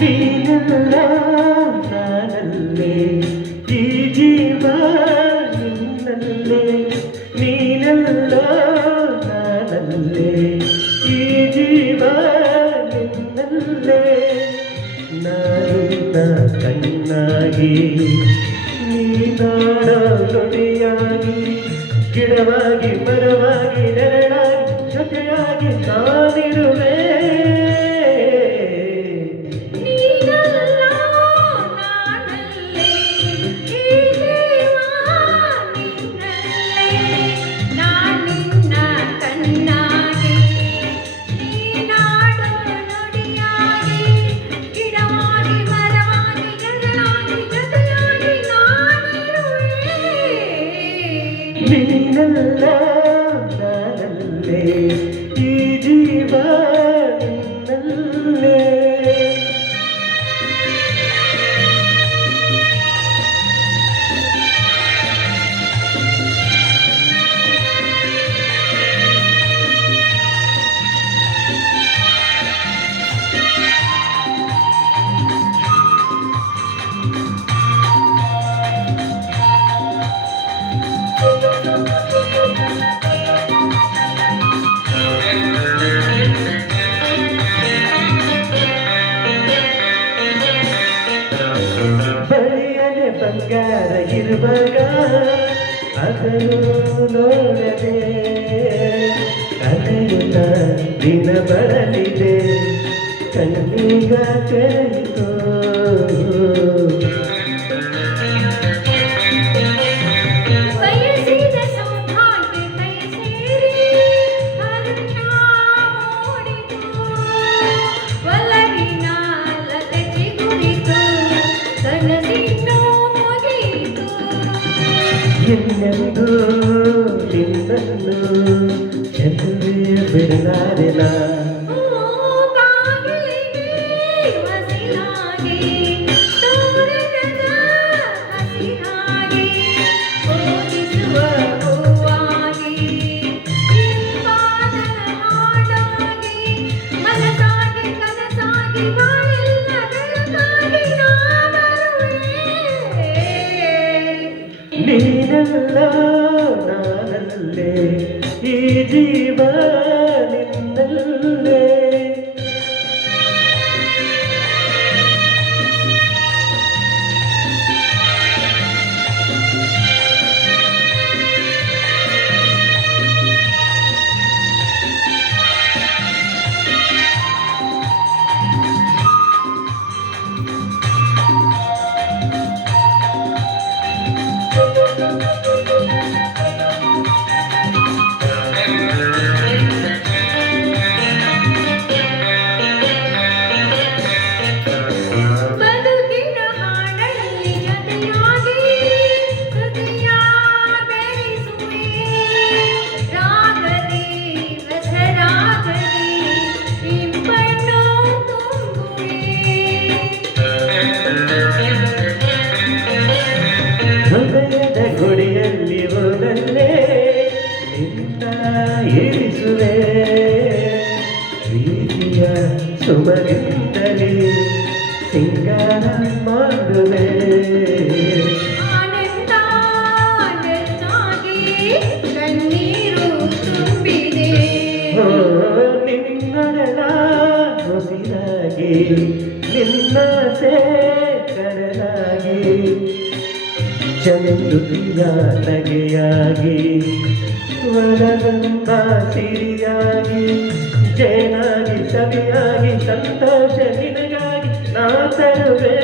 ನೀನೆಲ್ಲ ನಾನಲ್ಲೇ ಈ ಜೀವ ನಿನ್ನಲ್ಲೇ ನೀನೆಲ್ಲ ನಾನಲ್ಲೇ ಈ ಜೀವ ನಿನ್ನಲ್ಲೇ ನಾನಿನ್ನ ಕಣ್ಣಾಗಿ ನೀನಾಡ ನುಡಿಯಾಗಿ ಗಿಡವಾಗಿ ಮರವಾಗಿ ನೆರಳಾಗಿ ಜೊತೆಯಾಗಿ ನಾನಿರುವೆ ನೀನೆಲ್ಲ ನಾನಲ್ಲೇ ಈ ಜೀವ ನಿನ್ನಲ್ಲೇ ಬಳಿಯಲೆ ಬಂಗಾರ ಇರುವಾಗ ಅದನ್ನು ನೋಡದೆ ಅಲೆಯುತ್ತ ದಿನ ಬರಲಿದೆ ಕಣ್ಣೀಗ ತೆರೆಯಿತು ಇನ್ನೆಂದು ನಿನ್ನನ್ನು ಚೆಂದೇ ಬಿಡಲಾರೆನ ನೀನೆಲ್ಲ ನಾನಲ್ಲೇ ಈ ಜೀವ ನಿನ್ನಲ್ಲೇ ಹೃದಯದ ಗುಡಿಯಲ್ಲಿ ಹೋದಲ್ಲೇ ನಿನ್ನ ಇರಿಸುವೆ ಪ್ರೀತಿಯ ಸುಮದಿಂದಲೇ ಸಿಂಗಾರ ಮಾಡುವೆ ನಿನ್ನಗಳ ಹೊಸಿರಾಗಿ ನಿನ್ನ ಕರಲಾಗಿ ಚಂದುತಿಯ ನಗೆಯಾಗಿ ವರದಂತ ಸಿರಿಯಾಗಿ ಜೇನಾಗಿ ಸವಿಯಾಗಿ ಸಂತೋಷ ನಿನಗಾಗಿ ನಾ ತರುವೆ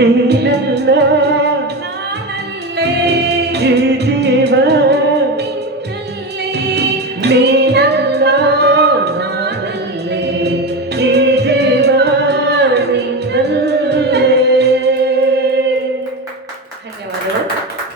ನೀನೆಲ್ಲ ಈ ಜೀವ ನೀನೆಲ್ಲ ನಾನಲ್ಲೇ ಈ ಜೀವ ನಿನ್ನಲ್ಲೇ. ಧನ್ಯವಾದಗಳು.